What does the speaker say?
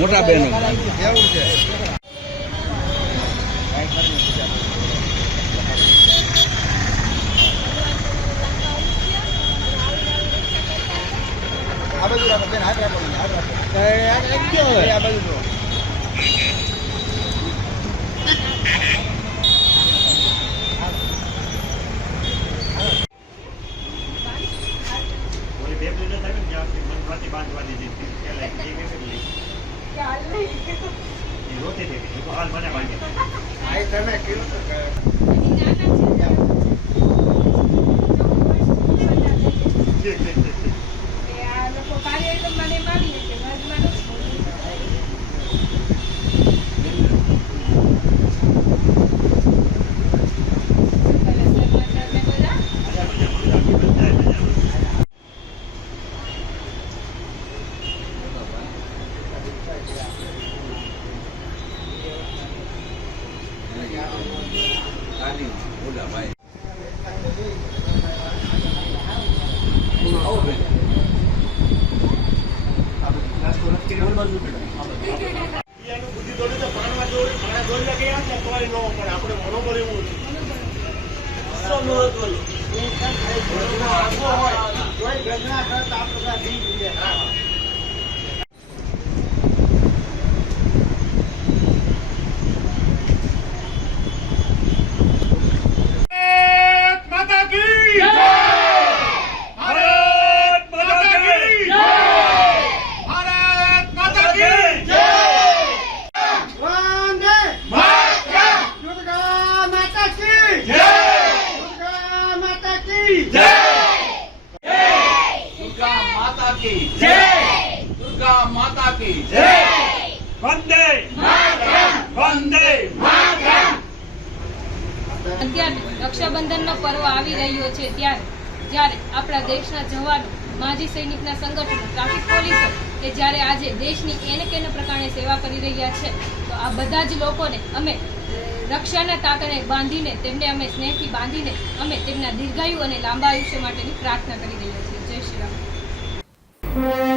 મોટા બહેનો કેવું છે? આ બાજુ રાખો બેન, હાથ રાખો, હાથ રાખો. આ બાજુ જો. રક્ષાબંધનનો પર્વ આવી રહ્યો છે ત્યારે જ્યારે આપણા દેશના જવાનો, માજી સૈનિકના સંગઠનો, ટ્રાફિક પોલીસો કે જ્યારે આજે દેશની એને કેને પ્રકારે સેવા કરી રહ્યા છે, તો આ બધા જ લોકોને અમે રક્ષાના તાતણે બાંધીને, તેમને અમે સ્નેહથી બાંધીને અમે તેમના દીર્ઘાયુ અને લાંબા આયુષ્ય માટેની પ્રાર્થના કરી રહ્યા છીએ. જય શ્રી રામ.